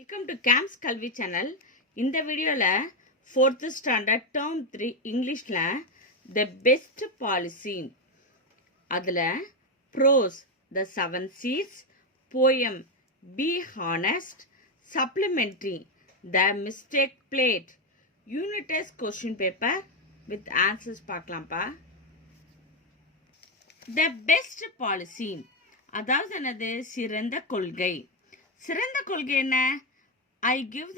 Welcome to Camps Kalvi channel. இந்த வீடியோல 4th standard term 3 Englishல the best policy அதுல prose the 7 seeds, poem be honest, supplementary the mistake plate, unit test question paper with answers பார்க்கலாம்ப்பா. the best policy அதாவது என்னது சிறந்த கொள்கை. சிறந்த கொள்கை என்ன? I give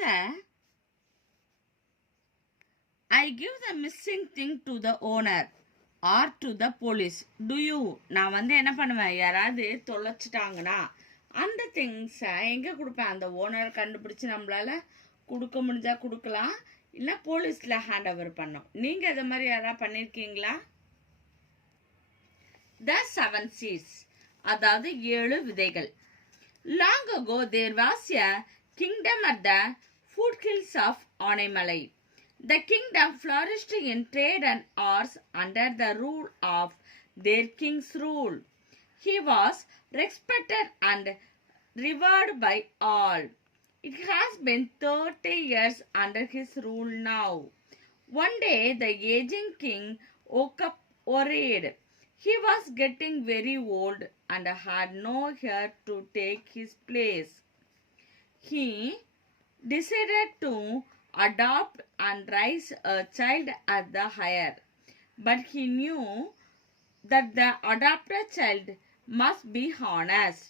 the missing thing to the owner or to the police. Do you? நான் என்ன பண்ணுவேன், யாராவது தொலைச்சிட்டாங்கன்னா அந்த திங்ஸை எங்கே கொடுப்பேன், அந்த ஓனர் கண்டுபிடிச்சி நம்மளால கொடுக்க முடிஞ்சா கொடுக்கலாம், இல்லை போலீஸில் ஹேண்ட் ஓவர் பண்ணோம். நீங்கள் அதை மாதிரி யாராவது பண்ணியிருக்கீங்களா? The 7 seeds அதாவது 7 விதைகள். Long ago there was a kingdom at the foothills of Anaimalai. The kingdom flourished in trade and arts under the rule of their king's rule. He was respected and revered by all. It has been 30 years under his rule now. One day the aging king woke up worried. He was getting very old and had no heir to take his place. He decided to adopt and raise a child as the heir, but he knew that the adopted child must be honest.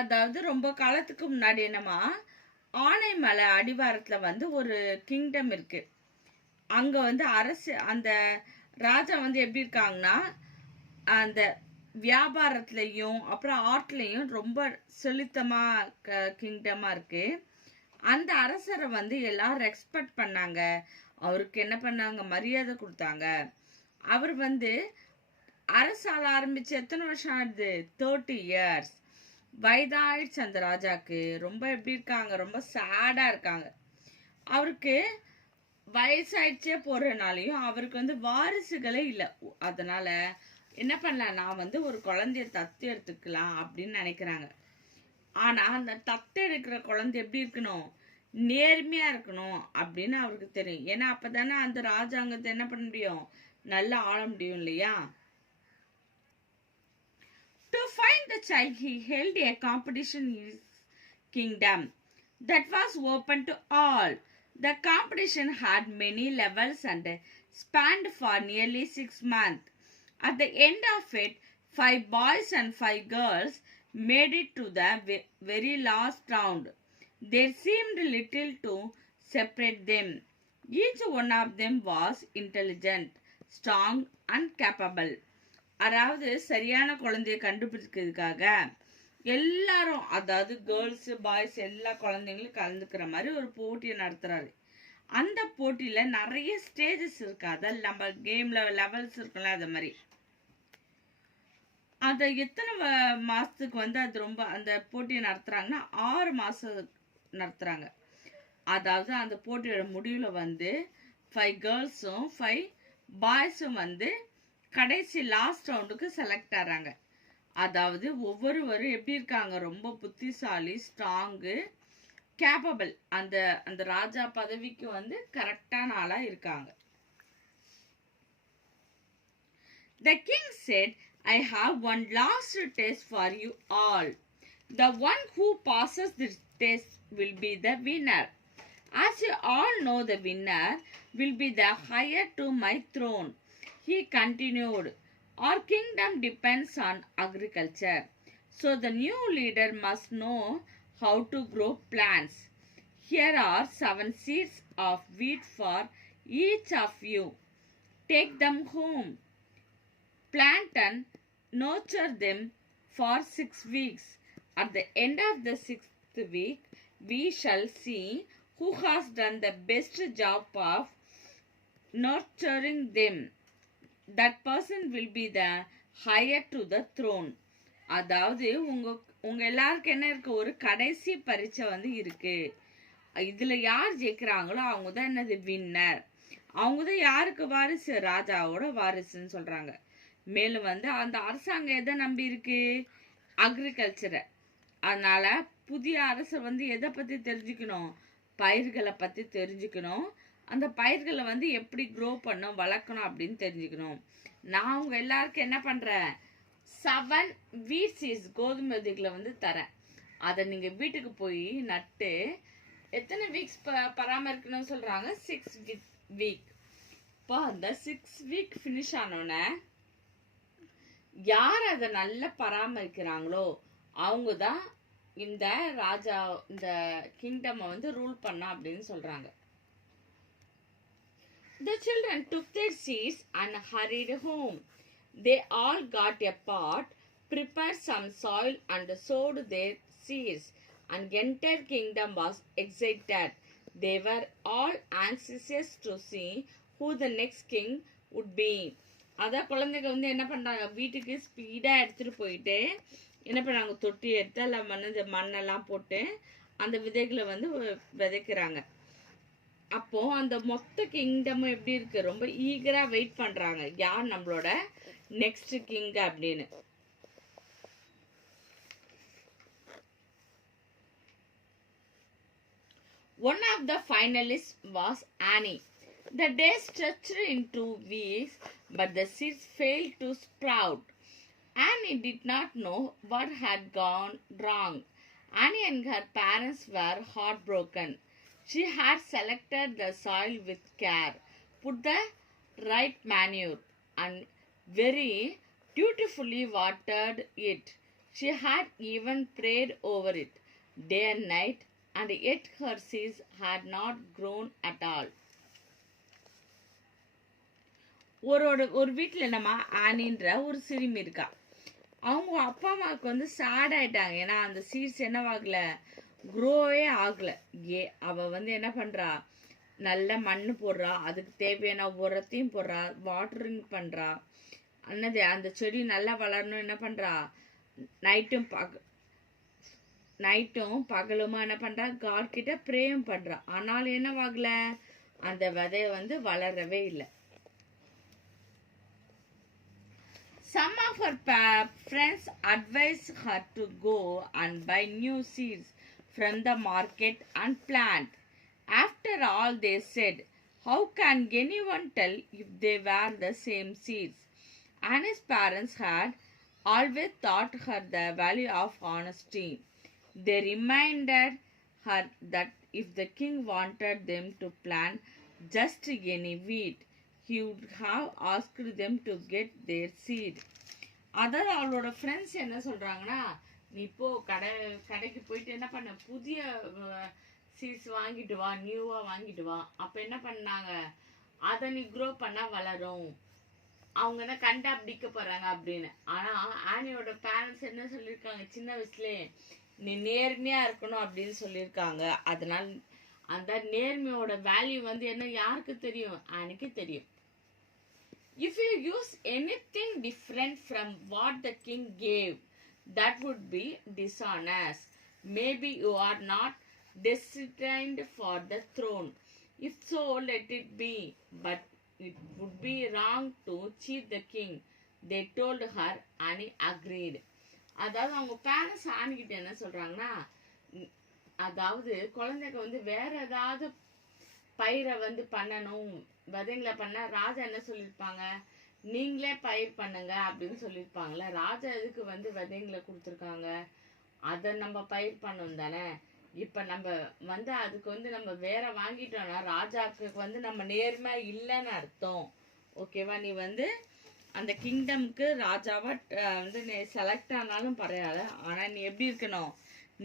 அதாவது ரொம்ப காலத்துக்கு முன்னாடி என்னமா, ஆனைமலை அடிவாரத்தில் ஒரு kingdom இருக்கு. அங்கே அரசு, அந்த ராஜா எப்படி இருக்காங்கன்னா, அந்த வியாபாரத்துலையும் அப்புறம் ஆர்ட்லையும் ரொம்ப செலுத்தமாக கிங்டமாக இருக்கு. அந்த அரசரை எல்லாரும் ரெஸ்பெக்ட் பண்ணாங்க. அவருக்கு என்ன பண்ணாங்க, மரியாதை கொடுத்தாங்க. அவர் அரசால ஆரம்பிச்சு எத்தனை வருஷம் ஆகுது? 30 years. வயதாயிடுச்சு அந்த ராஜாக்கு. ரொம்ப எப்படி இருக்காங்க, ரொம்ப சேடா இருக்காங்க. அவருக்கு வயசாயிடுச்சே போறதுனாலையும் அவருக்கு வாரிசுகளே இல்லை. அதனால என்ன பண்ணலாம், நான் ஒரு குழந்தைய தத்து எடுத்துக்கலாம் அப்படின்னு நினைக்கிறாங்க. ஆனா அந்த தத்து எடுக்கிற குழந்தை எப்படி இருக்கணும், நேர்மையா இருக்கணும் அப்படின்னு அவருக்கு தெரியும். ஏன்னா அப்பதானே அந்த ராஜாங்கத்தை என்ன பண்ண முடியும், நல்லா ஆள முடியும் இல்லையா? To find the child, he held a competition in his kingdom that was open to all. The competition had many levels and spanned for nearly 6 months. At the end of it, 5 boys and 5 girls made it to the very last round. There seemed little to separate them. Each one of them was intelligent, strong and capable. அதாவது சரியான குழந்தைய கண்டுபிடிக்கிறதுக்காக எல்லாரும், அதாவது girls boys எல்லா குழந்தைங்களும் கலந்துக்கிற மாதிரி ஒரு போட்டியை நடத்துறாரு. அந்த போட்டியில நிறைய ஸ்டேஜஸ் இருக்கு. அதான் நம்ம கேம்ல லெவல்ஸ் இருக்குல்ல, அது மாதிரி அதை எத்தனை மாசத்துக்கு அது ரொம்ப அந்த போட்டியை நடத்துறாங்கன்னா 6 மாசம் நடத்துறாங்க. அதாவது அந்த போட்டியோட முடிவுல 5 கேர்ள்ஸும் 5 பாய்ஸும் கடைசி லாஸ்ட் ரவுண்டுக்கு செலக்ட் ஆறாங்க. அதாவது ஒவ்வொருவரும் எப்படி இருக்காங்க, ரொம்ப புத்திசாலி, ஸ்ட்ராங்கு, கேப்பபிள், அந்த அந்த ராஜா பதவிக்கு கரெக்டான ஆளா இருக்காங்க. The king said, I have one last test for you all. The one who passes this test will be the winner. As you all know, the winner will be the heir to my throne. He continued, our kingdom depends on agriculture. So the new leader must know how to grow plants. Here are 7 seeds of wheat for each of you. Take them home. Plant and nurture them for 6 weeks. At the end of the 6th week, we shall see who has done the best job of nurturing them. That person will be the heir to the throne. அதாவது உங்க எல்லாருக்கும் என்ன இருக்கு, ஒரு கடைசி பரீட்சை இருக்கு. இதுல யார் ஜெயிக்கிறாங்களோ அவங்க தான் என்னது வின்னர். அவங்க தான் யாருக்கு வாரிசு, ராஜாவோட வாரிசுன்னு சொல்றாங்க. மேலும் அந்த அரசாங்கம் எதை நம்பி இருக்கு, அக்ரிகல்ச்சரை. அதனால புதிய அரசர் வந்து எதை பத்தி தெரிஞ்சுக்கணும்? பயிர்களை பத்தி தெரிஞ்சுக்கணும். அந்த பயிர்களை வந்து எப்படி க்ரோ பண்ணும், வளர்க்கணும் அப்படின்னு தெரிஞ்சுக்கணும். நான் உங்க எல்லாருக்கும் என்ன பண்றேன்? 7 வீட் சீட்ஸ் கோதுமை விதைகளை வந்து தரேன். அதை நீங்க வீட்டுக்கு போய் நட்டு எத்தனை வீக்ஸ் பராமரிக்கணும்னு சொல்றாங்க? 6 வீக். இப்போ அந்த 6 வீக் ஃபினிஷ் ஆனோடனே யார் அதை நல்லா பராமரிக்கிறாங்களோ அவங்க தான் இந்த ராஜா, இந்த கிங்டம் வந்து ரூல் பண்ணா அப்படின்னு சொல்றாங்க. The children took their seats and hurried home. They all got a pot, prepared some soil and sowed their seeds, and the entire kingdom was excited. They were all anxious to see who the next king would be. அதான் குழந்தைங்க வந்து என்ன பண்றாங்க, வீட்டுக்கு speedo எடுத்துட்டு போயிட்டு என்ன பண்ணாங்க, தொட்டி எடுத்து அதில் மண்ணெல்லாம் போட்டு அந்த விதைகளை வந்து விதைக்கிறாங்க. அப்போ அந்த மொத்த கிங்டமும் எப்படி இருக்கு, ரொம்ப ஈகரா வெயிட் பண்றாங்க யார் நம்மளோட நெக்ஸ்ட் கிங் அப்படின்னு. One of the finalists was Annie. The day stretched into weeks, but the seeds failed to sprout. Annie did not know what had gone wrong. Annie and her parents were heartbroken. She had selected the soil with care, put the right manure, and very dutifully watered it. She had even prayed over it day and night, and yet her seeds had not grown at all. ஒரு வீட்டில் நம்ம ஆனின்ற ஒரு சிறுமி இருக்கா. அவங்க அப்பா அம்மாவுக்கு வந்து சேட் ஆயிட்டாங்க. ஏன்னா அந்த சீட்ஸ் என்னவாகல, க்ரோவே ஆகல. அவ வந்து என்ன பண்றா, நல்ல மண் போடுறா, அதுக்கு தேவையான உரத்தையும் போடுறா, வாட்டரிங் பண்றா. அன்னது அந்த செடி நல்லா வளரணும் என்ன பண்றா, நைட்டும் பகலுமா என்ன பண்றா, காட் கிட்ட ப்ரேயும் பண்றா. ஆனாலும் என்னவாகல, அந்த விதைய வந்து வளரவே இல்லை. Some of her friends advised her to go and buy new seeds from the market and plant. After all, they said, how can anyone tell if they were the same seeds? Annie's parents had always taught her the value of honesty. They reminded her that if the king wanted them to plant just any wheat, he would have asked them to get their seed. அதாவது அவளோட friends என்ன சொல்றாங்கன்னா, நீ இப்போ கடைக்கு போயிட்டு என்ன பண்ண, புதிய சீட்ஸ் வாங்கிட்டு வா, நியூவா வாங்கிட்டு வா. அப்ப என்ன பண்ணாங்க, அதை நீ க்ரோ பண்ணா வளரும், அவங்க என்ன கண்டுபிடிக்க போறாங்க அப்படின்னு. ஆனா ஆனியோட பேரண்ட்ஸ் என்ன சொல்லியிருக்காங்க, சின்ன வயசுலயே நீ நேர்மையா இருக்கணும் அப்படின்னு சொல்லியிருக்காங்க. அதனால அந்த நேர்மையோட வேல்யூ வந்து என்ன யாருக்கு தெரியும், ஆனிக்கு தெரியும். If you use anything different from what the king gave, that would be dishonest. Maybe you are not destined for the throne. If so, let it be. But it would be wrong to cheat the king. They told her. Annie agreed. அதாவது அவங்க parents ஆனிக்கிட்ட என்ன சொல்றாங்கன்னா, அதாவது குழந்தைங்க வந்து வேற ஏதாவது பயிரை வந்து பண்ணணும், விதைங்களை பண்ண ராஜா என்ன சொல்லியிருப்பாங்க, நீங்களே பயிர் பண்ணுங்க அப்படின்னு சொல்லியிருப்பாங்கல்ல. ராஜா எதுக்கு வந்து விதைங்களை கொடுத்துருக்காங்க, அதை நம்ம பயிர் பண்ணணும் தானே. இப்ப நம்ம வந்து அதுக்கு வந்து நம்ம வேற வாங்கிட்டோம்னா ராஜாக்கு வந்து நம்ம நேர்மை இல்லைன்னு அர்த்தம். ஓகேவா, நீ வந்து அந்த கிங்டம்க்கு ராஜாவா வந்து செலக்ட் ஆனாலும் பரவாயில்ல, ஆனா நீ எப்படி இருக்கணும்,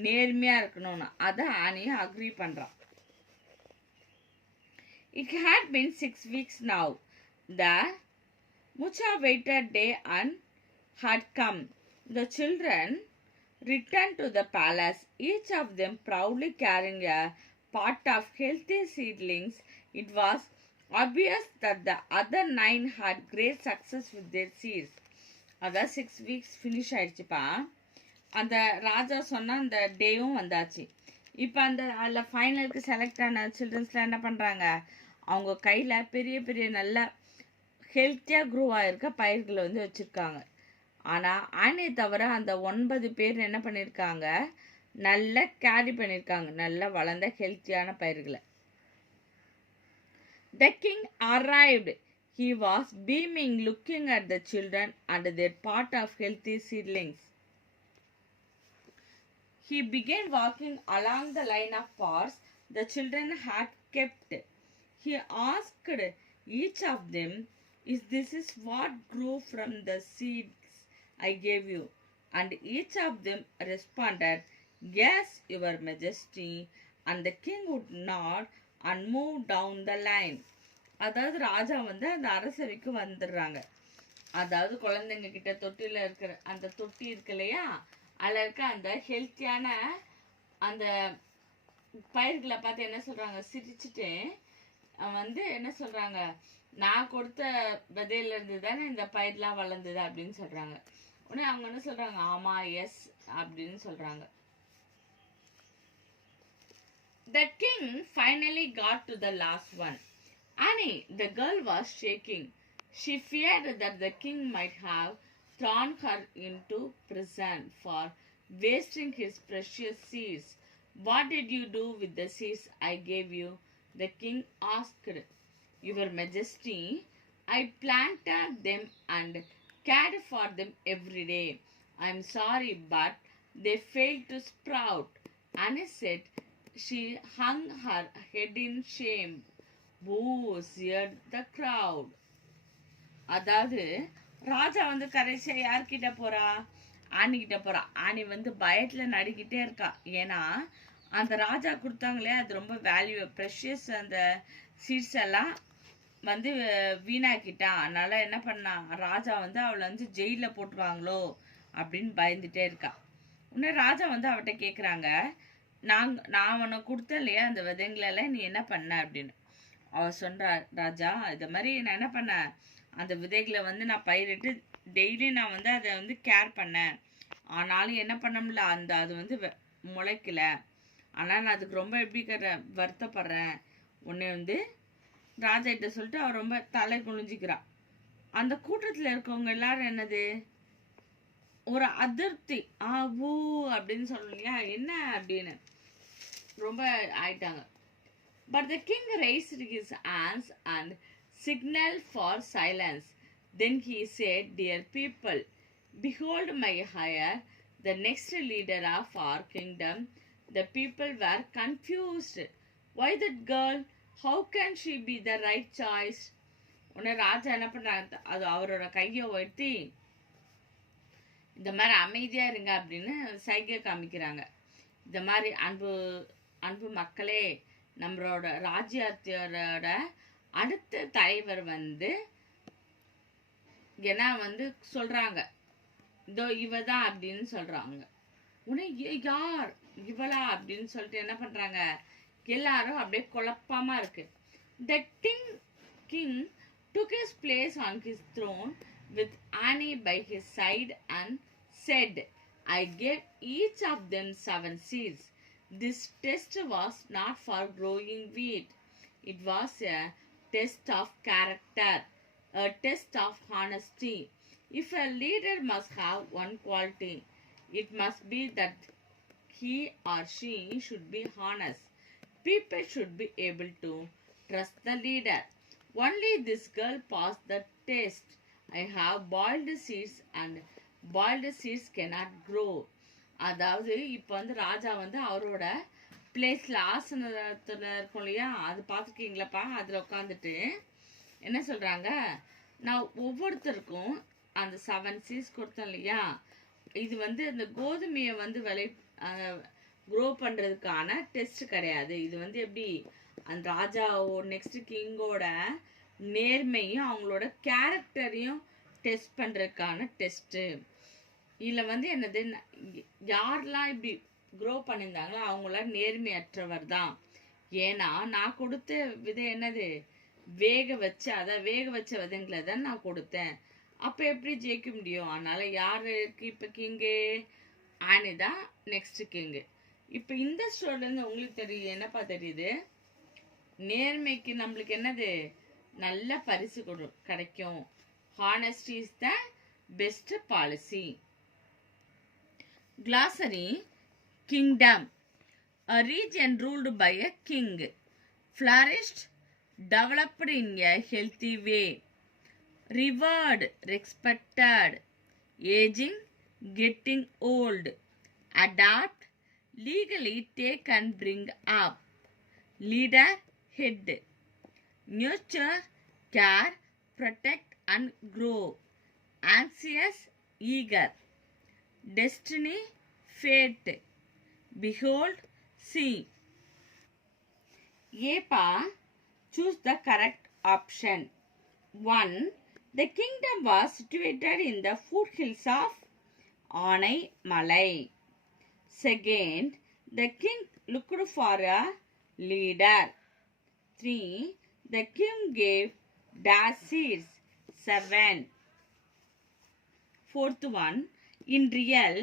நேர்மையா இருக்கணும்னு. அதை ஆனியா அக்ரி பண்றான். It had been 6 weeks now. The much awaited day and had come. The children returned to the palace, each of them proudly carrying a pot of healthy seedlings. It was obvious that the other 9 had great success with their seeds. அதான் 6 weeks finish ஆயிடுச்சுப்பா. அந்த ராஜா சொன்ன அந்த டேயும் வந்தாச்சு. இப்போ அந்த அதில் ஃபைனலுக்கு select ஆன சில்ட்ரன்ஸ்லாம் என்ன பண்ணுறாங்க, அவங்க கையில் பெரிய பெரிய நல்ல ஹெல்த்தியாக க்ரோ ஆகிருக்க பயிர்களை வந்து வச்சுருக்காங்க. ஆனால் ஆனியை தவிர அந்த 9 பேர் என்ன பண்ணியிருக்காங்க, நல்ல கேரி பண்ணியிருக்காங்க, நல்ல வளர்ந்த ஹெல்த்தியான பயிர்களை. The king arrived. He was beaming, looking at the children and their pot of healthy seedlings. He began walking along the line of pots the children had kept. He asked each of them, "This is what grew from the seeds I gave you?" And each of them responded, "Yes, Your Majesty." And the king would nod and move down the line. அதாவது ராஜா வந்து அந்த அரசவைக்கு வந்துடுறாங்க. அதாவது குழந்தைங்க கிட்ட தொட்டில இருக்கிற அந்த தொட்டி இருக்கு இல்லையா, அதில் இருக்க அந்த ஹெல்த்தியான அந்த பயிர்களை பார்த்து என்ன சொல்றாங்க, சிரிச்சுட்டு வந்து என்ன சொல்றாங்க, நான் கொடுத்த விதையில இருந்து தானே இந்த பயிர்லாம் வளர்ந்தது அப்படின்னு சொல்றாங்க. உடனே அவங்க என்ன சொல்றாங்க, ஆமா, எஸ் அப்படின்னு சொல்றாங்க. The king finally got to the last one. Annie, the girl, was shaking. She feared that the king might have thrown her into prison for wasting his precious seeds. "What did you do with the seeds I gave you?" the king asked. "Your Majesty, I planted them and cared for them every day. I am sorry, but they failed to sprout." Annie said. She hung her head in shame. Boo, cheered the crowd. அதாவது ராஜா வந்து கடைசியா யார்கிட்ட போறா, ஆனி கிட்ட போறா. ஆனி வந்து பயத்துல நடிக்கிட்டே இருக்கா. ஏன்னா அந்த ராஜா கொடுத்தாங்களே அது ரொம்ப வேல்யூ ப்ரெஷியஸ், அந்த சீட்ஸ் எல்லாம் வந்து வீணாக்கிட்டா. அதனால என்ன பண்ணா, ராஜா வந்து அவளை வந்து ஜெயில போட்டுருவாங்களோ அப்படின்னு பயந்துட்டே இருக்கா. உடனே ராஜா வந்து அவட்ட கேக்குறாங்க, நான் அவனை கொடுத்தேன் இல்லையா அந்த விதைங்களெல்லாம், நீ என்ன பண்ண அப்படின்னு. அவ சொல்றா, ராஜா, இது மாதிரி நான் என்ன பண்ணேன், அந்த விதைகளை வந்து நான் பயிரிட்டு டெய்லி நான் வந்து அதை வந்து கேர் பண்ணேன். ஆனாலும் என்ன பண்ண முடியல, அது வந்து முளைக்கல. ஆனால் நான் அதுக்கு ரொம்ப எப்படி வருத்தப்படுறேன். உன்னை வந்து ராஜா கிட்ட சொல்லிட்டு அவ ரொம்ப தலை குனிஞ்சிக்கிறான். அந்த கூட்டத்தில் இருக்கவங்க எல்லாரும் என்னது, ஒரு அதிருப்தி, ஊ அப்படின்னு சொல்லலையா, என்ன அப்படின்னு ரொம்ப ஆயிட்டாங்க. But the king raised his hands and signaled for silence. Then he said, "Dear people, behold my heir, the next leader of our kingdom." The people were confused. "Why that girl? How can she be the right choice?" உடனே ராஜா என்ன பண்றாங்க, அது அவரோட கையை உயர்த்தி இந்த மாதிரி அமைதியா இருங்க அப்படின்னு சைகை காமிக்கிறாங்க. இந்த மாதிரி அன்பு மக்களே, நம்மளோட ராஜ்யத்தோட அடுத்த தலைவர் வந்து ஏன்னா வந்து சொல்றாங்க, இதோ இவதான் அப்படின்னு சொல்றாங்க. உடனே யார் இவளா அப்படின்னு சொல்லிட்டு என்ன பண்றாங்க, எல்லாரும் அப்படியே குழப்பமா இருக்கு. The king took his place on his throne with Annie by his side and said, "I gave each of them 7 seeds. This test was not for growing wheat. It was a test of character, a test of honesty. If a leader must have one quality, it must be that he or she should be honest. People should be able to trust the leader. Only this girl passed the test. I have boiled seeds and boiled seeds cannot grow." அதாவது இப்போ வந்து ராஜா வந்து அவரோட பிளேஸ்ல ஆசனத்துல இருக்கும் இல்லையா, அது பார்த்துருக்கீங்களாப்பா, அதில் உட்காந்துட்டு என்ன சொல்றாங்க, நான் ஒவ்வொருத்தருக்கும் அந்த 7 சீட்ஸ் கொடுத்தேன் இல்லையா, இது வந்து அந்த கோதுமையை வந்து க்ரோ பண்றதுக்கான டெஸ்ட் கிடையாது. இது வந்து எப்படி அந்த ராஜாவோ நெக்ஸ்ட் கிங்கோட நேர்மையும் அவங்களோட கேரக்டரையும் டெஸ்ட் பண்றதுக்கான டெஸ்ட். இதுல வந்து என்னது, யாரெல்லாம் இப்படி க்ரோ பண்ணியிருந்தாங்களோ அவங்களாம் நேர்மையற்றவர் தான். ஏன்னா நான் கொடுத்த விதை என்னது, வேக வச்ச விதைங்களை தான் நான் கொடுத்தேன். அப்ப எப்படி ஜெயிக்க முடியும்? அதனால யாரு இருக்கு இப்ப கிங்கு, ஆனி தான் நெக்ஸ்ட் கிங்கு. இப்ப இந்த ஸ்டோரில இருந்து உங்களுக்கு தெரியுது, என்னப்பா தெரியுது, நேர்மைக்கு நம்மளுக்கு என்னது நல்ல பரிசு கிடைக்கும். Honesty is the best policy. Glossary. Kingdom, a region ruled by a king, flourished, developed in a healthy way, revered, respected, aging, getting old, adapt, legally take and bring up, leader, head, nurture, care, protect and grow, anxious, eager, destiny, fate, behold, see. Yepa, choose the correct option. 1. The kingdom was situated in the foothills of Anai Malai. Second, the king looked for a leader. 3. The king gave daisies. 7. Fourth one, in real,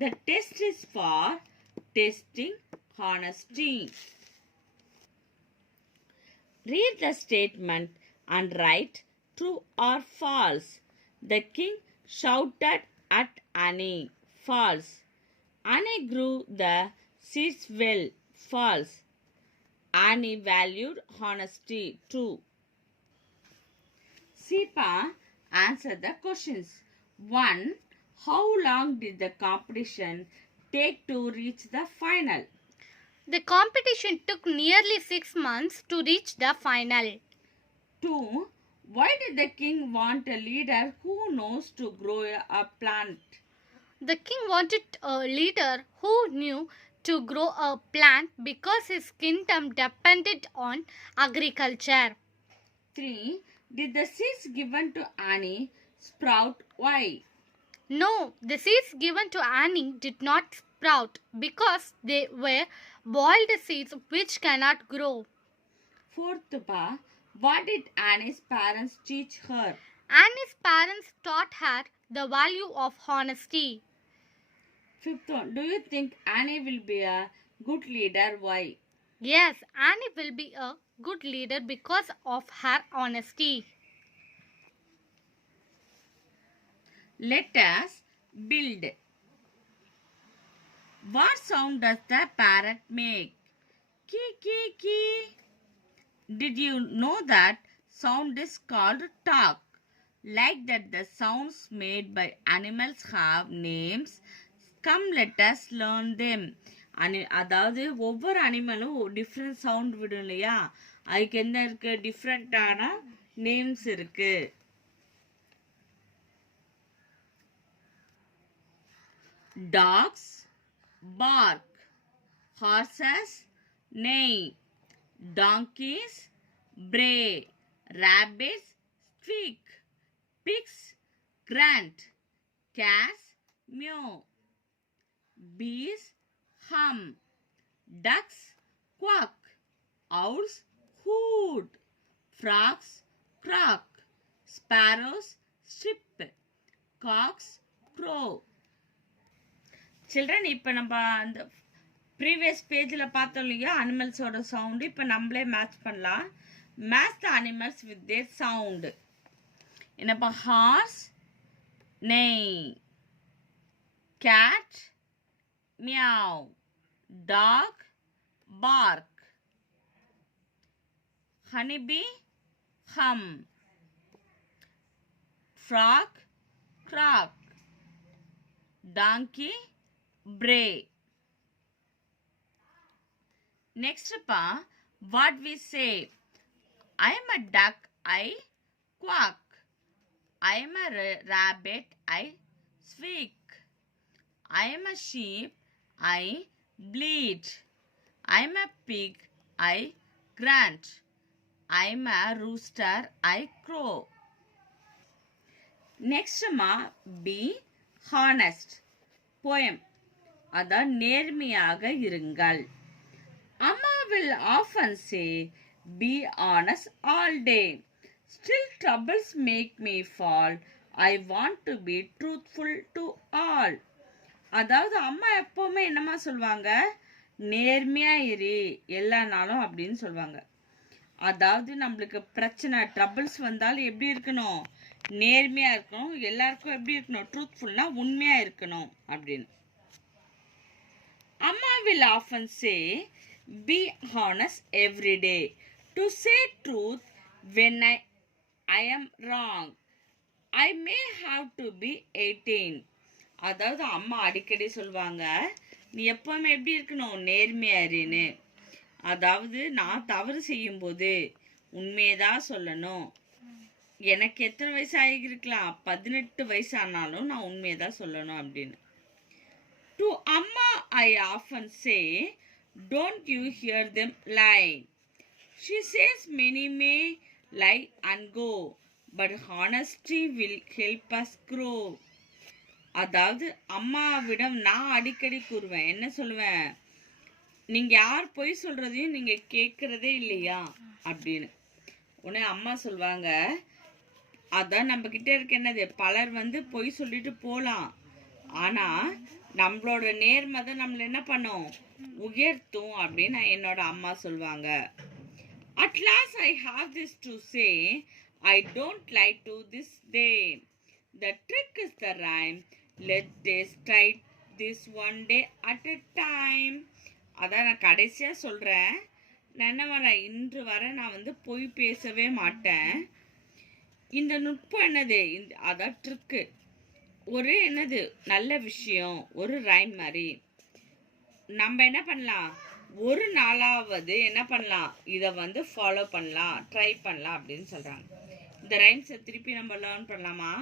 the test is for testing honesty. Read the statement and write true or false. The king shouted at Annie. False. Annie grew the seeds well. False. Annie valued honesty. True. Sipa answered the questions. 1. How long did the competition take to reach the final? The competition took nearly 6 months to reach the final. 2. Why did the king want a leader who knows to grow a plant? The king wanted a leader who knew to grow a plant because his kingdom depended on agriculture. 3. Did the seeds given to Annie sprout? Why? No, the seeds given to Annie did not sprout because they were boiled seeds which cannot grow. 4th pa, what did Annie's parents teach her? Annie's parents taught her the value of honesty. 5th one, do you think Annie will be a good leader? Why? Yes, Annie will be a good leader because of her honesty. Let us build. What sound does the parrot make? Kee, kee, kee. Did you know that sound is called talk? Like that the sounds made by animals have names. Come let us learn them. அதாவது ஒவ்வொரு அனிமலும் different sound விடும் இல்லையா, அதுக்கு என்ன இருக்கு, டிஃப்ரெண்டான names இருக்கு. Dogs bark, horses neigh, donkeys bray, rabbits squeak, pigs grunt, cats meow, bees hum, ducks quack, owls hoot, frogs croak, sparrows chirp, cocks crow. Children, இப்போ நம்ம அந்த ப்ரீவியஸ் பேஜில் பார்த்தோம் இல்லையா அனிமல்ஸோட சவுண்டு, இப்போ நம்மளே மேட்ச் பண்ணலாம். Match the animals with their sound. என்னப்பா, horse neigh, cat meow, dog bark, honeybee hum, frog croak, donkey bray. Next pa, what we say? I am a duck, I quack. I am a rabbit, I squeak. I am a sheep, I bleat. I am a pig, I grunt. I am a rooster, I crow. Next ma, be honest. Poem. அதான் நேர்மையாக இருங்கள். Amma will often say, be honest all day. Still troubles make me fall. I want to be truthful to all. அதாவது அம்மா எப்பவுமே என்னமா சொல்வாங்க, நேர்மையா இரு எல்லா நாளும் அப்படின்னு சொல்வாங்க. அதாவது நம்மளுக்கு பிரச்சனை ட்ரபிள்ஸ் வந்தாலும் எப்படி இருக்கணும், நேர்மையா இருக்கணும். எல்லாருக்கும் எப்படி இருக்கணும், ட்ரூத்ஃபுல்னா உண்மையா இருக்கணும் அப்படின்னு. அம்மா will often say, be honest every day. To say truth when I am wrong. I may have to be 18. அதாவது அம்மா அடிக்கடி சொல்லுவாங்க, நீ எப்பவுமே எப்படி இருக்கணும், நேர்மையாரின்னு. அதாவது நான் தவறு செய்யும்போது உண்மையதான் சொல்லணும். எனக்கு எத்தனை வயசு ஆகிருக்கலாம், 18 வயசு ஆனாலும் நான் உண்மையதான் சொல்லணும் அப்படின்னு. To Amma I often say, don't you hear them lie. She says many may lie and go, but honesty will help us grow. அதாவது அம்மாவிடம் நான் அடிக்கடி கூறுவேன், என்ன சொல்லுவேன், நீங்க யார் பொய் சொல்றதையும் நீங்க கேட்கறதே இல்லையா அப்படின்னு. உடனே அம்மா சொல்லுவாங்க, அதான் நம்ம கிட்ட இருக்க என்னது, பலர் பொய் சொல்லிட்டு போலாம், ஆனா நம்மளோட நேர்மை தான் நம்மள என்ன பண்ணும், உயர்த்தும் அப்படின்னு என்னோட அம்மா சொல்லுவாங்க. At last I have this to say, I don't lie to this day. The trick is the rhyme. Let us try this one day at a time. அதான் நான் கடைசியா சொல்றேன், நான் என்ன வரேன், இன்று வரை நான் பொய் பேசவே மாட்டேன். இந்த நுட்பம் என்னது, அதான் ட்ரிக்கு. ஒரு என்னது நல்ல விஷயம், ஒரு ரைம் மாதிரி நம்ம என்ன பண்ணலாம், ஒரு நாளாவது என்ன பண்ணலாம், இதை ஃபாலோ பண்ணலாம், ட்ரை பண்ணலாம் அப்படின்னு சொல்றாங்க. இந்த ரைம்ஸை திருப்பி நம்ம லேர்ன் பண்ணலாமா?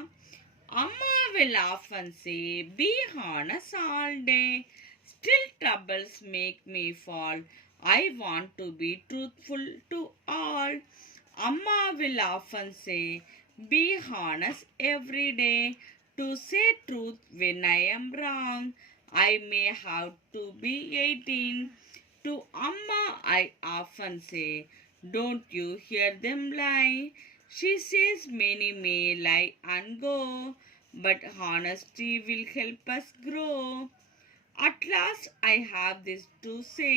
அம்மா will often say, be honest all day, still troubles make me fall, I want to be truthful to all. Amma will often say, be honest every day, to say truth when I am wrong, I may have to be 18. To Amma I often say, don't you hear them lie. She says many may lie and go, but honesty will help us grow. At last I have this to say,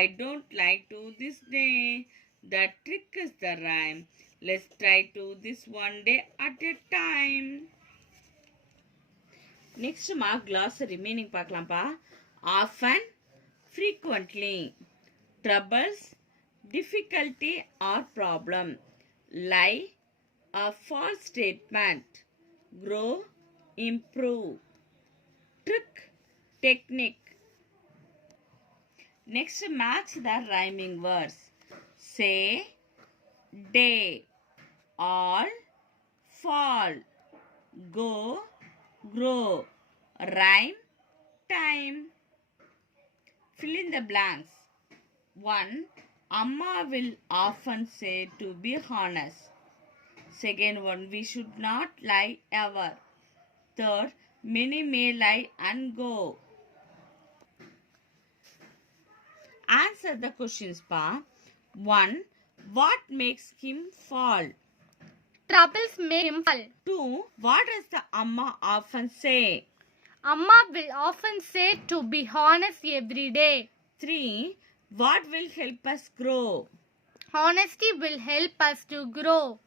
I don't lie to this day. The trick is the rhyme. Let's try to this one day at a time. Next mark glossary meaning பார்க்கலாம்ப்பா. Often, frequently, troubles, difficulty or problem, lie, a false statement, grow, improve, trick, technique. Next match the rhyming words. Say, day, all, fall, go, grow, rhyme, time. Fill in the blanks. 1. Amma will often say to be honest. Second one, we should not lie ever. Third, many may lie and go. Answer the questions, pa. 1. What makes him fall? Troubles make him fall. 2. What does the Amma often say? Amma will often say to be honest every day. 3. What will help us grow? Honesty will help us to grow.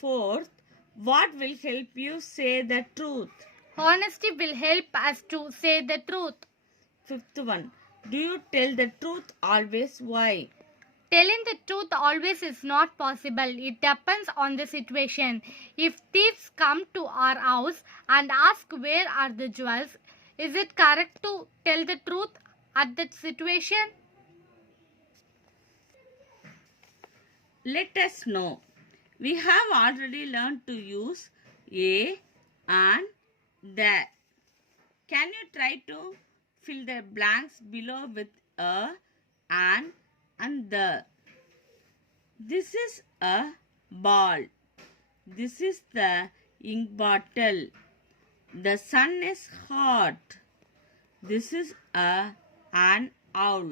4th, what will help you say the truth? Honesty will help us to say the truth. 5th one, do you tell the truth always? Why? Telling the truth always is not possible. It depends on the situation. If thieves come to our house and ask where are the jewels, is it correct to tell the truth at that situation? Let us know. We have already learned to use a and the. Can you try to fill the blanks below with a and the? This is a ball. This is the ink bottle. The sun is hot. This is an owl.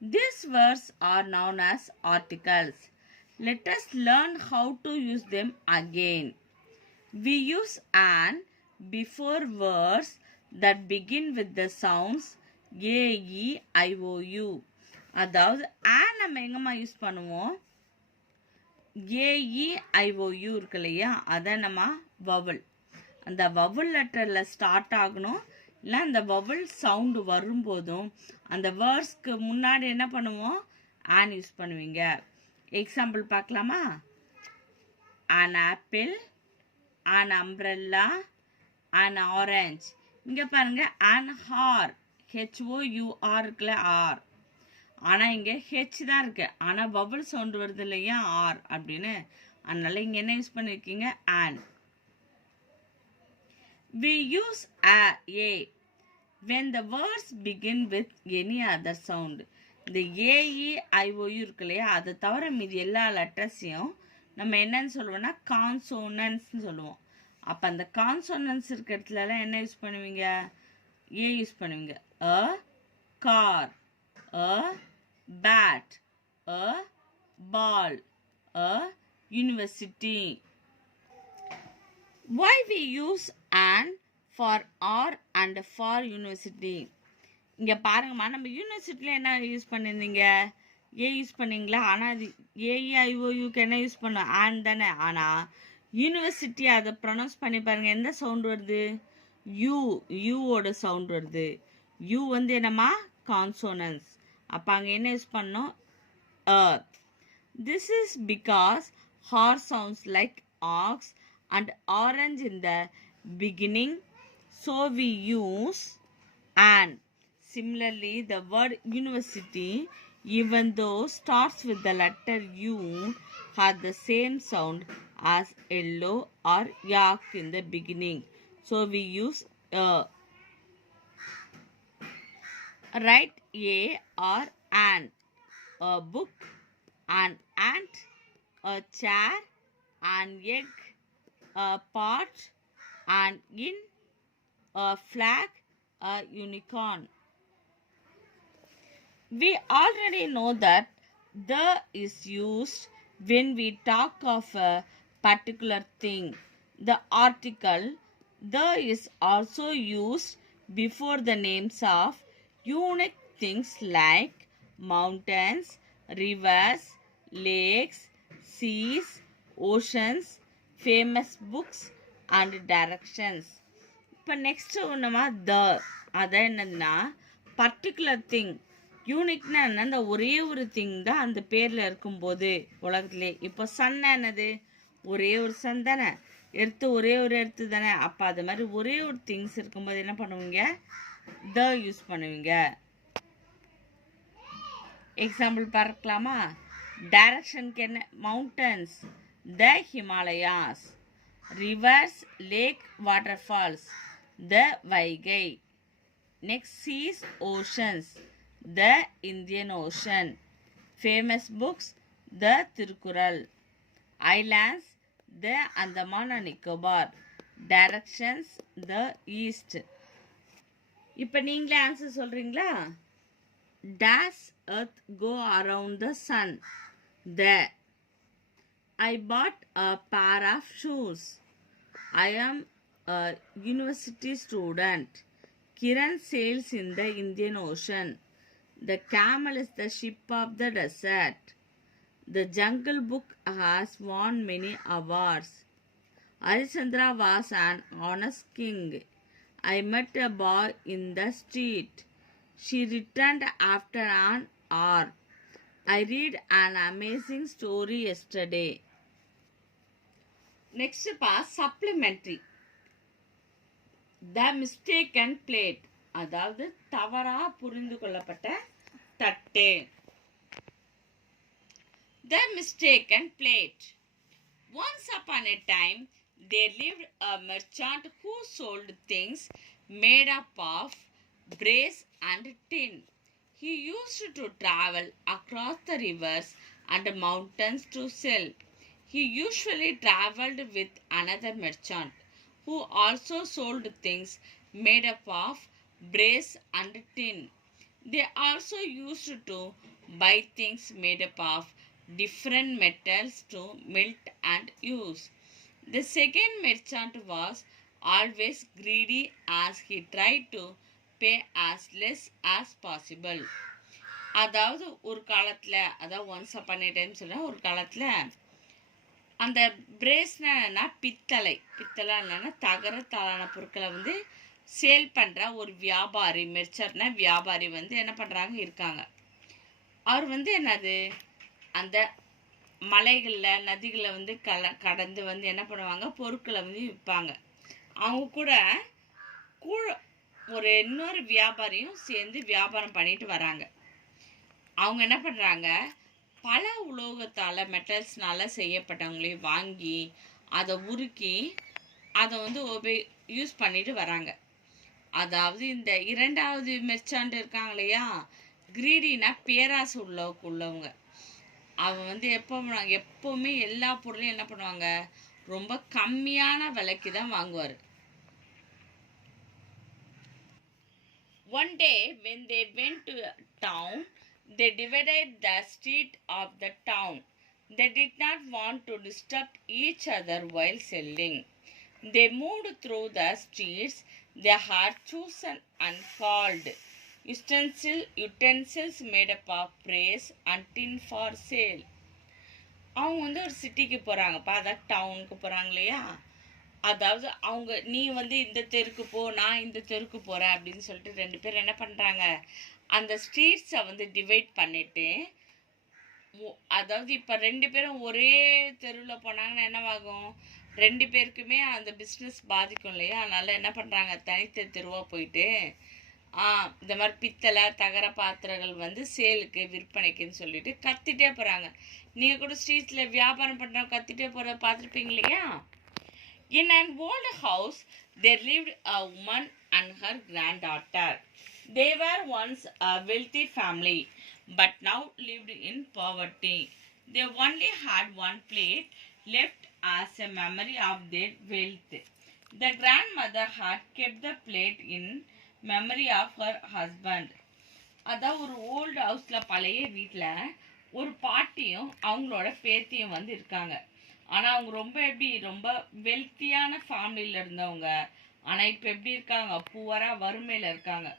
These words are known as articles. Let us learn how to use them again. We use an before words that begin with the sounds A, E, I, O, U. அதாவது on நம்ம எங்கம்மா use பண்ணுவோம், AE IOU இருக்கு இல்லையா, அதை நம்ம vowel. அந்த vowel லெட்டரில் ஸ்டார்ட் ஆகணும், இல்லை அந்த வவல் சவுண்டு வரும்போதும் அந்த வேர்ட்ஸ்க்கு முன்னாடி என்ன பண்ணுவோம், ஆன் யூஸ் பண்ணுவீங்க. எக்ஸாம்பிள் பார்க்கலாமா? an apple, an umbrella, an orange. இங்கே பாருங்க an ஹார், HOUR இருக்குல்ல, ஆர். ஆனால் இங்கே ஹெச் தான் இருக்கு, ஆனால் வவல் சவுண்டு வருது இல்லையா ஆர் அப்படின்னு, அதனால இங்கே என்ன யூஸ் பண்ணியிருக்கீங்க, an. We use a when the words begin with any other sound. இந்த AEIOU இருக்கு இல்லையா, அதை தவிர மீதி எல்லா லெட்டர்ஸையும் நம்ம என்னன்னு சொல்லுவோம்னா கான்சோனன்ஸ்னு சொல்லுவோம். அப்போ அந்த கான்சோனன்ஸ் இருக்கிற இடத்துலலாம் என்ன யூஸ் பண்ணுவீங்க, ஏ யூஸ் பண்ணுவீங்க. A car, a bat, a ball, a university. Why we use an for R and for university? இங்கே பாருங்கம்மா, நம்ம யூனிவர்சிட்டியில் என்ன யூஸ் பண்ணியிருந்தீங்க, ஏ யூஸ் பண்ணீங்களா? ஆனால் அது AEIOUக்கு என்ன யூஸ் பண்ணோம், ஆன் தானே. ஆனால் யூனிவர்சிட்டி அதை ப்ரொனவுன்ஸ் பண்ணி பாருங்கள், எந்த சவுண்ட் வருது, யூவோட சவுண்ட் வருது. யூ வந்து என்னம்மா, கான்சோனன்ஸ். அப்போ அங்கே என்ன யூஸ் பண்ணோம், earth. This is because horse sounds like ox and orange in the beginning, so we use an. Similarly, the word university, even though starts with the letter U, has the same sound as yellow or yak in the beginning, so we use a. Write a or an. A book, an ant, a chair, an egg, a pot, an inn, a flag, a unicorn. We already know that the is used when we talk of a particular thing. The article the is also used before the names of unique things like mountains, rivers, lakes, seas, oceans, famous books and directions. இப்போ next ஒன்றுமா த, அதான் என்னதுன்னா particular thing. யூனிக்னா என்ன, அந்த ஒரே ஒரு thing தான் அந்த பேரில் இருக்கும்போது உலகத்திலே. இப்போ சன் என்னது, ஒரே ஒரு சன் தானே, எர்த்து ஒரே ஒரு எர்த்து தானே. அப்போ அது மாதிரி ஒரே ஒரு திங்ஸ் இருக்கும்போது என்ன பண்ணுவீங்க, த யூஸ் பண்ணுவீங்க. எக்ஸாம்பிள் பார்க்கலாமா? டைரக்ஷனுக்கு என்ன, mountains, the Himalayas. Rivers, lake, waterfalls, the Vaigai. Next seas, oceans, the Indian Ocean. Famous books, the Thirukkural. Islands, the Andaman and Nicobar. Directions, the east. இப்போ நீங்களே ஆன்சர் சொல்கிறீங்களா? Does Earth go around the sun? The. I bought a pair of shoes. I am a university student. Kiran sails in the Indian Ocean. The camel is the ship of the desert. The Jungle Book has won many awards. Harishchandra was an honest king. I met a boy in the street. She returned after an hour. I read an amazing story yesterday. Next part, supplementary. The mistaken plate. அதாவது தவறா புரிந்து கொள்ளப்பட்ட தட்டு. The mistaken plate. Once upon a time, there lived a merchant who sold things made up of brass and tin. He used to travel across the rivers and mountains to sell. He usually traveled with another merchant who also sold things made up of brass and tin. They also used to buy things made up of different metals to melt and use. The second merchant was always greedy as he tried to pay as less as possible. அதாவது ஒரு காலத்தில், அதாவது once upon a time சொல்ல, ஒரு காலத்தில் அந்த பிரேஸ்னா என்னன்னா பித்தளை இல்லைன்னா தகரத்தாலான பொருட்களை வந்து சேல் பண்ணுற ஒரு வியாபாரி, மெர்ச்சர்ட்னா வியாபாரி வந்து என்ன பண்ணுறாங்க இருக்காங்க. அவர் வந்து என்னது அந்த மலைகளில் நதிகளை வந்து கடந்து வந்து என்ன பண்ணுவாங்க, பொருட்களை வந்து விற்பாங்க. அவங்க கூட ஒரு இன்னொரு வியாபாரியும் சேர்ந்து வியாபாரம் பண்ணிட்டு வராங்க. அவங்க என்ன பண்ணுறாங்க, பல உலோகத்தால் மெட்டல்ஸ்னால செய்யப்பட்டவங்களையும் வாங்கி அதை உருக்கி அதை வந்து யூஸ் பண்ணிட்டு வராங்க. அதாவது இந்த இரண்டாவது மெர்ச்சாண்ட் இருக்காங்க இல்லையா, கிரீடினா பேராசு உள்ளவங்க. அவங்க வந்து எப்போவுமே எல்லா பொருளையும் என்ன பண்ணுவாங்க, ரொம்ப கம்மியான விலைக்கு தான் வாங்குவார். One day when they went to town, they divided the street of the town. They did not want to disturb each other while selling. They moved through the streets they had chosen and called utensils made up of brass and tin for sale. அவங்க வந்து ஒரு சிட்டிக்கு போகிறாங்கப்பா, அதாவது டவுனுக்கு போகிறாங்க இல்லையா. அதாவது அவங்க நீ வந்து இந்த தெருக்கு போ, நான் இந்த தெருக்கு போகிறேன் அப்படின்னு சொல்லிட்டு 2 பேர் என்ன பண்ணுறாங்க, அந்த ஸ்ட்ரீட்ஸை வந்து டிவைட் பண்ணிவிட்டு, அதாவது இப்போ 2 பேரும் ஒரே தெருவில் போனாங்கன்னா என்னவாகும், 2 பேருக்குமே அந்த பிஸ்னஸ் பாதிக்கும் இல்லையா. அதனால் என்ன பண்ணுறாங்க, தனித்த தெருவாக போயிட்டு இந்த மாதிரி பித்தளை தகர பாத்திரங்கள் வந்து சேலுக்கு விற்பனைக்குன்னு சொல்லிட்டு கத்திட்டே போகிறாங்க. நீங்கள் கூட ஸ்ட்ரீட்ஸில் வியாபாரம் பண்ணுறவங்க கத்திட்டே போகிறத பார்த்துருப்பீங்க இல்லையா. In an old house, there lived a woman and her granddaughter. They were once a wealthy family, but now lived in poverty. They only had one plate left as a memory of their wealth. The grandmother had kept the plate in memory of her husband. அதான் ஒரு old ஹவுஸில் பழைய வீட்டில் ஒரு பாட்டியும் அவங்களோட பேத்தியும் வந்து இருக்காங்க. ஆனால் அவங்க ரொம்ப வெல்த்தியான ஃபேமிலியில் இருந்தவங்க. ஆனால் இப்போ எப்படி இருக்காங்க, புவராக வறுமையில் இருக்காங்க.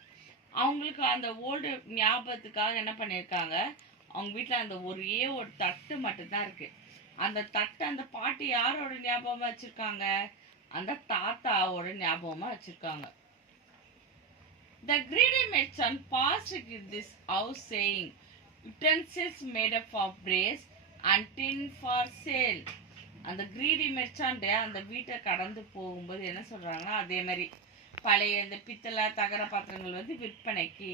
அவங்களுக்கு அந்த ஓல்டு ஞாபகத்துக்காக என்ன பண்ணியிருக்காங்க, அவங்க வீட்டில் அந்த ஒரே ஒரு தட்டு மட்டும்தான் இருக்குது. அந்த தட்டு அந்த பாட்டி யாரோட ஞாபகமாக வச்சுருக்காங்க, அந்த தாத்தாவோட ஞாபகமாக வச்சுருக்காங்க. The greedy merchant passed this house saying, utensils made up of brass and tin for sale. அந்த கிரீடி மெர்ச்சாண்டே அந்த வீட்டை கடந்து போகும்போது என்ன சொல்கிறாங்கன்னா, அதே மாதிரி பழைய இந்த பித்தளை தகர பாத்திரங்கள் வந்து விற்பனைக்கு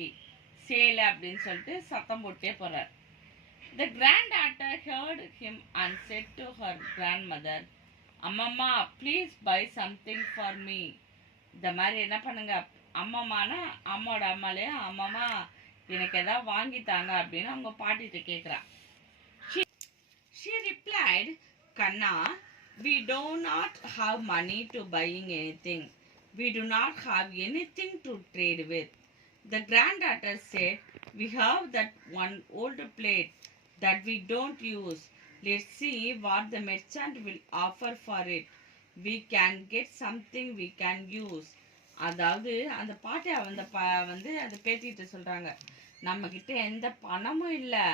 சேல் அப்படின்னு சொல்லிட்டு சத்தம் போட்டே போகிறார். The granddaughter heard him and said to her grandmother, அம்மம்மா please buy something for me. இந்த மாதிரி என்ன பண்ணுங்க, அம்மம்மானா அம்மாவோட அம்மாலையா, அம்மம்மா எனக்கு எதாவது வாங்கித்தாங்க அப்படின்னு அவங்க பாட்டிகிட்ட கேட்குறா. She replied, Kanna, we do not have money to buying anything. We do not have anything to trade with. The granddaughter said, we have that one old plate that we don't use. Let's see what the merchant will offer for it. We can get something we can use. அதாவது அந்த பாட்டி வந்து அந்த பேத்திகிட்ட சொல்கிறாங்க, நம்மக்கிட்ட எந்த பணமும் இல்லை,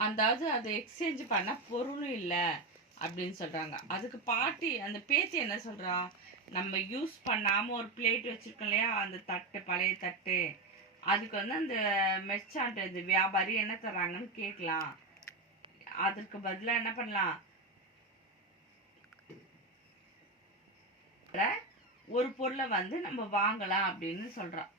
அதாவது அதை எக்ஸ்சேஞ்ச் பண்ண பொருளும் இல்லை அப்படின்னு சொல்கிறாங்க. அதுக்கு பாட்டி அந்த பேத்தி என்ன சொல்கிறா, நம்ம யூஸ் பண்ணாமல் ஒரு பிளேட் வச்சுருக்கோம் இல்லையா, அந்த தட்டு பழைய தட்டு, அதுக்கு வந்து அந்த மெர்ச்சாண்ட் இந்த வியாபாரி என்ன தர்றாங்கன்னு கேட்கலாம். அதுக்கு பதிலாக என்ன பண்ணலாம், ஒரு பொருளை வந்து நம்ம வாங்கலாம் அப்படின்னு சொல்கிறோம்.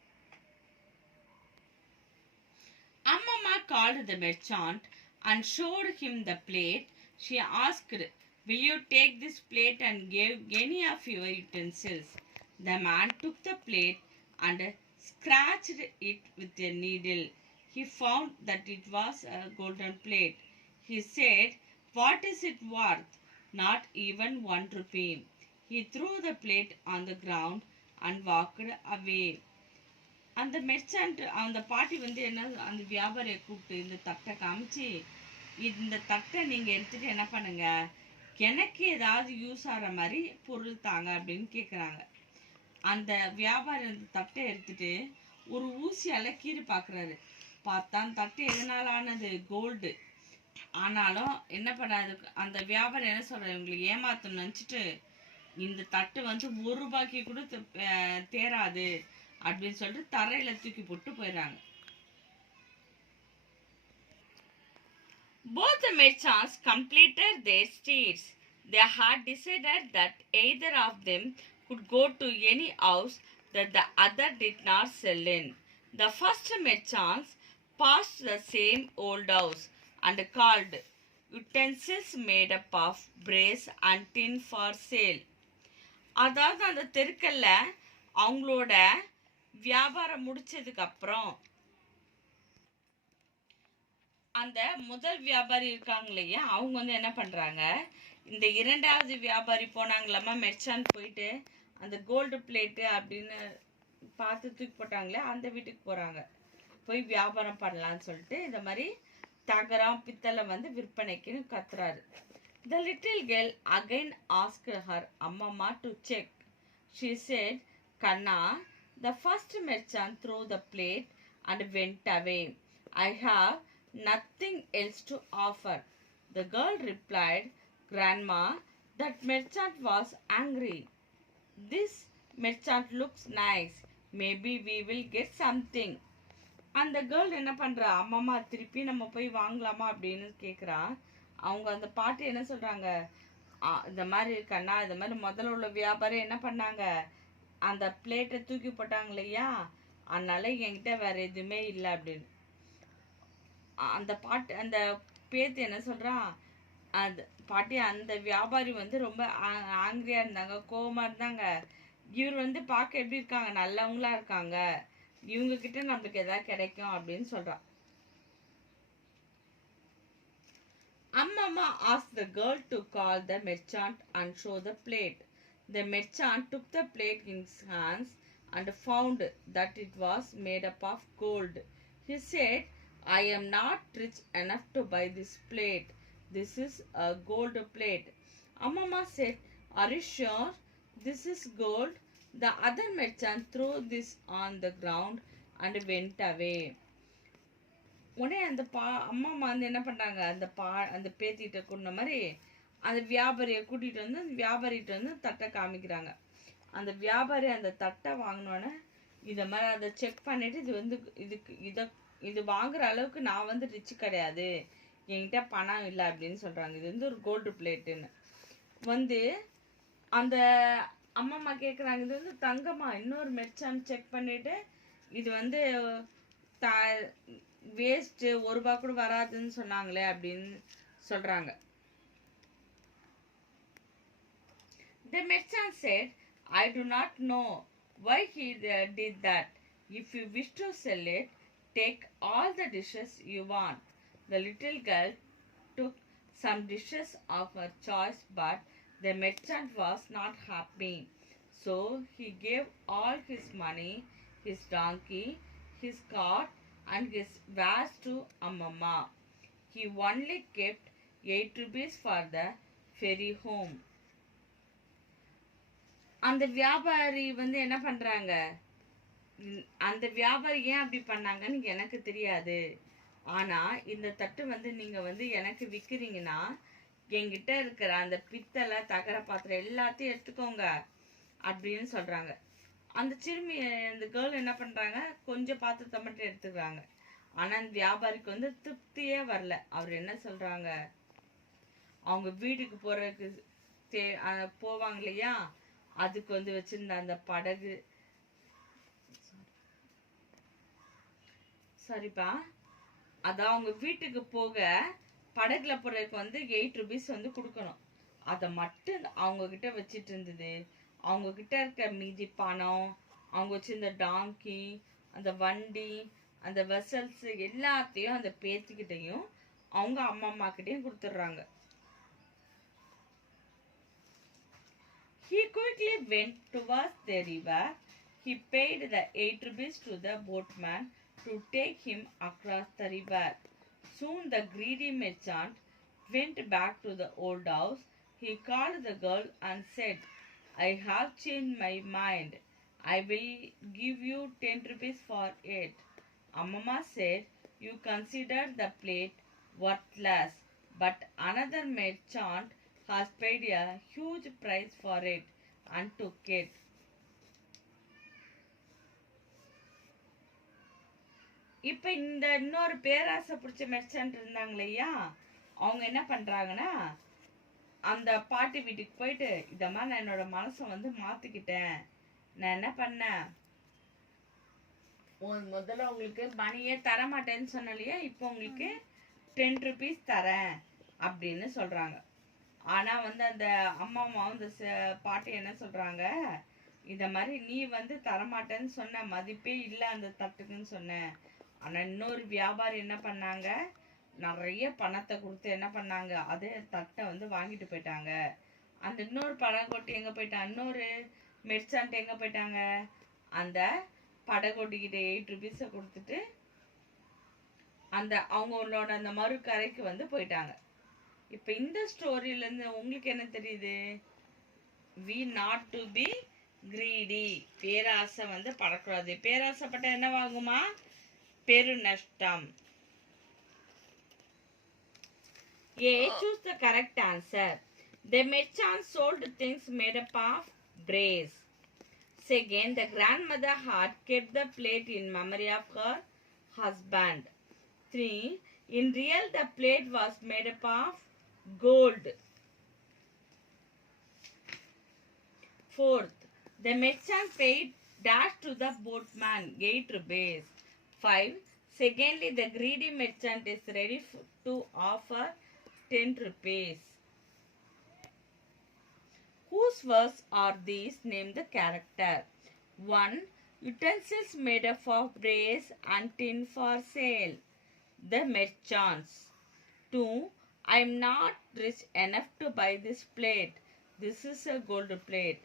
Amma called the merchant and showed him the plate. She asked, will you take this plate and give any of your utensils? The man took the plate and scratched it with a needle. He found that it was a golden plate. He said, what is it worth? Not even 1 rupee. He threw the plate on the ground and walked away. அந்த merchant அந்த பாட்டி வந்து என்ன, அந்த வியாபாரியை கூப்பிட்டு இந்த தட்டை காமிச்சு, இந்த தட்டை நீங்கள் எடுத்துகிட்டு என்ன பண்ணுங்க, எனக்கு ஏதாவது யூஸ் ஆகிற மாதிரி பொருள் தாங்க அப்படின்னு கேட்குறாங்க. அந்த வியாபாரி அந்த தட்டை எடுத்துகிட்டு ஒரு ஊசியால் கீறி பார்க்குறாரு. பார்த்தா அந்த தட்டை எதனால் ஆனது, கோல்டு. ஆனாலும் என்ன பண்ணாது அந்த வியாபாரம் என்ன சொல்ற இவங்களுக்கு ஏமாத்தணும்னு நினச்சிட்டு இந்த தட்டு வந்து ₹1 கூட தேராது அப்படின்னு சொல்லிட்டு தரையில தூக்கி போட்டு போயிடுறாங்க. Both the merchants completed their steeds. They had decided that either of them could go to any house that the other did not sell in. The first merchants passed the same old house and called utensils made up of brass and tin for sale. அதாவது அந்த தெருக்கல்ல அவங்களோட வியாபாரம் முடிச்சதுக்கு அப்புறம் அந்த முதல் வியாபாரி இருக்காங்க இல்லையா, அவங்க வந்து என்ன பண்றாங்க, இந்த இரண்டாவது வியாபாரி போனாங்களாமா மெர்ச்சான்ட் போயிட்டு அந்த கோல்டு பிளேட்டு அப்படின்னு பார்த்து தூக்கி போட்டாங்களே அந்த வீட்டுக்கு போறாங்க. போய் வியாபாரம் பண்ணலான்னு சொல்லிட்டு இந்த மாதிரி தகரம் பித்தளை வந்து விற்பனைக்குன்னு கத்துறாரு. The little girl again asked her Amma to check. She said, Kanna, the first merchant threw the plate and went away. I have nothing else to offer. The girl replied, Grandma, that merchant was angry. This merchant looks nice. Maybe we will get something. அந்த girl என்ன பண்றா, அம்மா திருப்பி நம்ம போய் வாங்கலாமா அப்படின்னு கேக்குறா. அவங்க அந்த பாட்டு என்ன சொல்றாங்க, இந்த மாதிரி கண்ணா, இந்த மாதிரி முதல்ல உள்ள வியாபாரம் என்ன பண்ணாங்க, அந்த பிளேட்டை தூக்கி போட்டாங்க இல்லையா, அதனால என்கிட்ட வேற எதுவுமே இல்லை அப்படின்னு. அந்த பாட்டு அந்த பேத்து என்ன சொல்றான், அந்த பாட்டி அந்த வியாபாரி வந்து ரொம்ப ஆங்கிரியா இருந்தாங்க, கோவமா இருந்தாங்க. இவர் வந்து பார்க்க எப்படி இருக்காங்க, நல்லவங்களா இருக்காங்க, இவங்க கிட்ட நம்மளுக்கு ஏதாவது கிடைக்கும் அப்படின்னு சொல்றான். Amma asked the girl to call the merchant and show the plate. The merchant took the plate in his hands and found that it was made up of gold. He said, I am not rich enough to buy this plate. This is a gold plate. Amma said, are you sure this is gold? The other merchant threw this on the ground and went away. உடனே அந்த அம்மா வந்து என்ன பண்ணாங்க, அந்த பேத்திட்ட கூடின மாதிரி அந்த வியாபாரியை கூட்டிட்டு வந்து அந்த வியாபாரிகிட்ட வந்து தட்டை காமிக்கிறாங்க. அந்த வியாபாரி அந்த தட்டை வாங்கினோன்னே இதை மாதிரி அதை செக் பண்ணிட்டு இது வந்து இது வாங்குற அளவுக்கு நான் வந்து ரிச் கிடையாது, என்கிட்ட பணம் இல்லை அப்படின்னு சொல்றாங்க. இது வந்து ஒரு கோல்டு பிளேட்டுன்னு வந்து அந்த அம்மா கேட்குறாங்க, இது வந்து தங்கமா? இன்னொரு மெர்ச்சான் செக் பண்ணிட்டு இது வந்து வேஸ்ட், ₹1 கூட வராதுன்னு சொன்னாங்களே அப்படின்னு சொல்றாங்க. The merchant said, I do not know why he did that. If you wish to sell it, take all the dishes you want. The little girl took some dishes of her choice, but the merchant was not happy. So he gave all his money, his donkey, his cart, and his wares to Amma. He only kept ₹8 for the ferry home. அந்த வியாபாரி வந்து என்ன பண்றாங்க, அந்த வியாபாரி ஏன் அப்படி பண்ணாங்கன்னு எனக்கு தெரியாது, ஆனா இந்த தட்டு வந்து நீங்க வந்து எனக்கு விக்கிறீங்கன்னா என்கிட்ட இருக்கிற அந்த பித்தளை தகர பாத்திரம் எல்லாத்தையும் எடுத்துக்கோங்க அப்படின்னு சொல்றாங்க. அந்த சிறுமி அந்த கேர்ள் என்ன பண்றாங்க, கொஞ்சம் பாத்திரத்தை மட்டும் எடுத்துக்கிறாங்க. ஆனா அந்த வியாபாரிக்கு வந்து திருப்தியே வரல. அவர் என்ன சொல்றாங்க, அவங்க வீட்டுக்கு போறதுக்கு போவாங்க இல்லையா, அதுக்கு வந்து வச்சிருந்த அந்த படகு, சரிப்பா, அதான் அவங்க வீட்டுக்கு போக படகுல போறதுக்கு வந்து ₹8 வந்து கொடுக்கணும். அதை மட்டும் அவங்க கிட்ட வச்சிட்டு இருந்தது. அவங்க கிட்ட இருக்க மீதி பணம், அவங்க வச்சிருந்த டாங்கி, அந்த வண்டி, அந்த வெசல்ஸ் எல்லாத்தையும் அந்த பேத்திக்கிட்டையும் அவங்க அம்மா கிட்டையும் கொடுத்துடுறாங்க. He quickly went towards the river. He paid the ₹8 to the boatman to take him across the river. Soon the greedy merchant went back to the old house. He called the girl and said, I have changed my mind. I will give you ₹10 for it. Amma said, you consider the plate worthless, but another merchant has paid a huge price for it and took it. இப்ப இந்த இன்னொரு பேராசை பிடிச்ச merchant இருந்தாங்க இல்லையா, அவங்க என்ன பண்றாங்கன்னா, அந்த பாட்டி வீட்டுக்கு போயிட்டு இத மாதிரி நான் என்னோட மனசை வந்து மாத்திக்கிட்டேன். நான் என்ன பண்ணேன், முதல்ல உங்களுக்கு மணியே தர மாட்டேன்னு சொன்னலையா, இப்போ உங்களுக்கு 10 rupees தரேன் அப்படின்னு சொல்றாங்க. ஆனா வந்து அந்த அம்மாவும் அந்த பாட்டி என்ன சொல்றாங்க, இந்த மாதிரி நீ வந்து தரமாட்டேன்னு சொன்ன, மதிப்பே இல்லை அந்த தட்டுக்குன்னு சொன்ன. ஆனா இன்னொரு வியாபாரி என்ன பண்ணாங்க, நிறைய பணத்தை கொடுத்து என்ன பண்ணாங்க, அதே தட்டை வந்து வாங்கிட்டு போயிட்டாங்க. அந்த இன்னொரு படகோட்டி எங்க போயிட்டாங்க, இன்னொரு மெர்ச்சன்ட் எங்க போயிட்டாங்க, அந்த படகோட்டிக்கிட்ட 8 rupees கொடுத்துட்டு அந்த அவங்களோட அந்த மறுக்கரைக்கு வந்து போயிட்டாங்க. இப்ப இந்த ஸ்டோரியில இருந்து உங்களுக்கு என்ன தெரியுது, we not to be greedy, பேராசை வந்து படக்கூடாது. பேராசைப்பட்ட என்ன வாங்குமா, பெரு நஷ்டம். A. Choose the correct answer. The merchant sold things made up of brass. Second, the grandmother had kept the plate in memory of her husband. 3. In real, the plate was made up of gold. 4th, the merchant paid dash to the boatman 8 rupees. 5. Secondly, the greedy merchant is ready to offer 10 rupees. Whose words are these? Name the character. 1. Utensils made up of brass and tin for sale. The merchants. 2. I am not rich enough to buy this plate. This is a gold plate.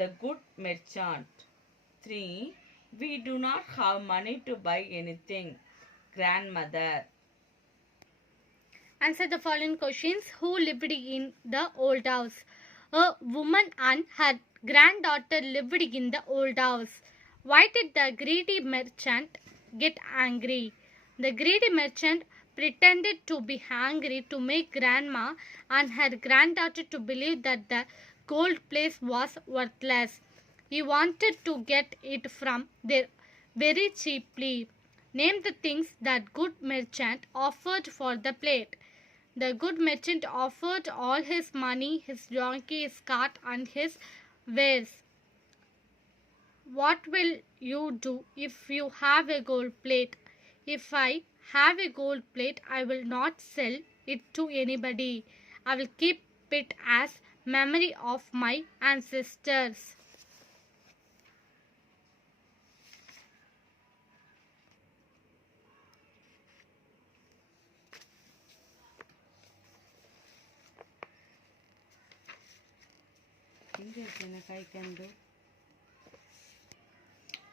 The good merchant. 3. We do not have money to buy anything. Grandmother. Answer the following questions. Who lived in the old house? A woman and her granddaughter lived in the old house. Why did the greedy merchant get angry? The greedy merchant pretended to be angry to make grandma and her granddaughter to believe that the gold plate was worthless. He wanted to get it from them very cheaply. Name the things that good merchant offered for the plate. The good merchant offered all his money, his donkey, his cart, and his wares. What will you do if you have a gold plate? If I have a gold plate, I will not sell it to anybody. I will keep it as memory of my ancestors.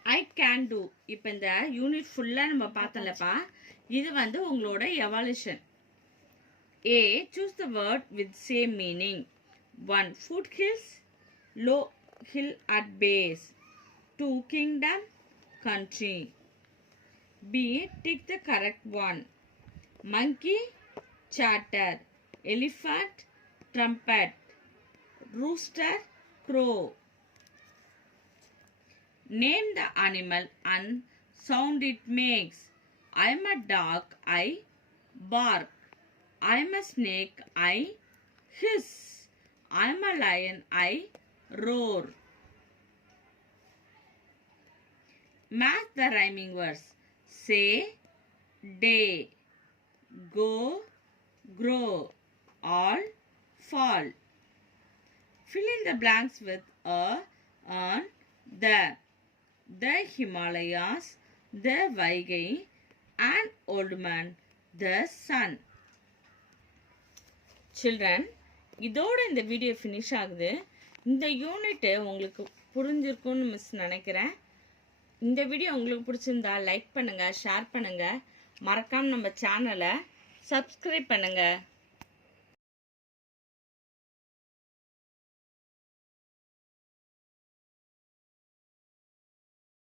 I can do. இப்போ இந்த unit ஃபுல்லா நம்ம பார்த்தலப்பா, இது வந்து உங்களோட evaluation. A. Choose the word with same meaning. 1. Foothills, low hill at base. 2. Kingdom, country. B. Tick the correct one. Monkey, chatter. Elephant, trumpet. Rooster, crow. Name the animal and sound it makes. I'm a dog, I bark. I'm a snake, I hiss. I'm a lion, I roar. Match the rhyming words. Say, day, go, grow, all, fall. Fill in the blanks with a, on, the Himalayas, the Vaigai, and old man, the sun. Children, இதோட இந்த video finish ஆகுது. இந்த unit உங்களுக்கு புரிஞ்சிருக்கும்னு miss நினைக்கிறேன். இந்த video உங்களுக்கு பிடிச்சிருந்தா லைக் பண்ணுங்க, ஷேர் பண்ணுங்க, மறக்காம நம்ம சேனலை சப்ஸ்கிரைப் பண்ணுங்க.